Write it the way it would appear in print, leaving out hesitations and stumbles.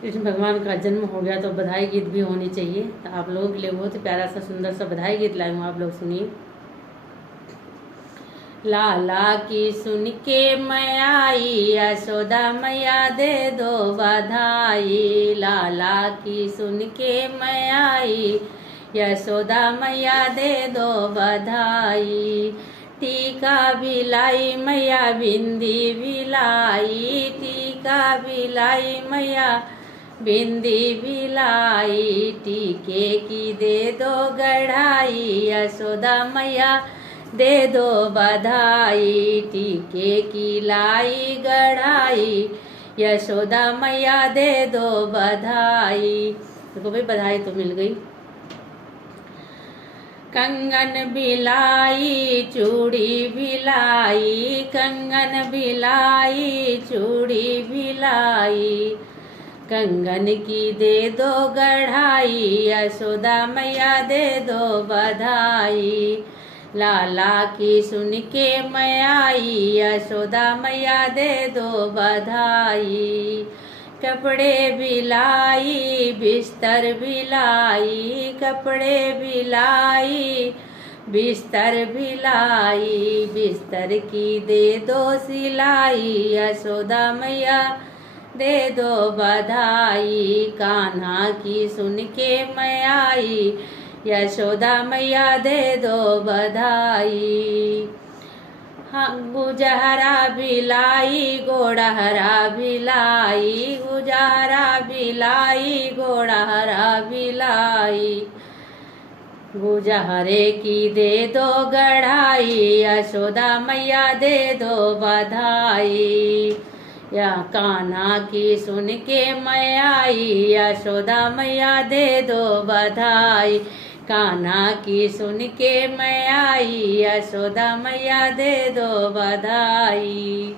कृष्ण भगवान का जन्म हो गया तो बधाई गीत भी होनी चाहिए। तो आप लोगों के लिए बहुत ही प्यारा सा सुंदर सा बधाई गीत लाई हूँ, आप लोग सुनिए। लाला की सुन के मैं आई, यशोदा मैया दे दो बधाई। लाला की सुन के मैं आई, यशोदा मैया दे दो बधाई। टीका भी लाई मैया बिंदी भी लाई, टीका भी लाई मैया बिंदी भी लाई। टीके की दे दो गढ़ाई, यशोदा मैया दे दो बधाई। टीके की लाई गढ़ाई, यशोदा मैया दे दो बधाई। देखो भाई बधाई तो मिल गई। कंगन भिलाई चूड़ी भिलाई, कंगन भिलाई चूड़ी भिलाई। कंगन की दे दो गढ़ाई, यशोदा मैया दे दो बधाई। लाला की सुन के मैं आई, यशोदा मैया दे दो बधाई। कपड़े भिलाई बिस्तर भिलाई, कपड़े भिलाई बिस्तर भिलाई। बिस्तर की दे दो सिलाई, यशोदा मैया दे दो बधाई। कान्हा की सुन के मैं आई, यशोदा मैया दे दो बधाई। हाँ गुजहरा भिलाई गोड़हरा भिलाई, गुजहरा भिलाई गोड़हरा भिलाई। गुजहरे की दे दो गढ़ाई, यशोदा मैया दे दो बधाई। या कान्हा की सुन के मैं आई, यशोदा मैया दे दो बधाई। कान्हा की सुन के मैं आई, यशोदा मैया दे दो बधाई।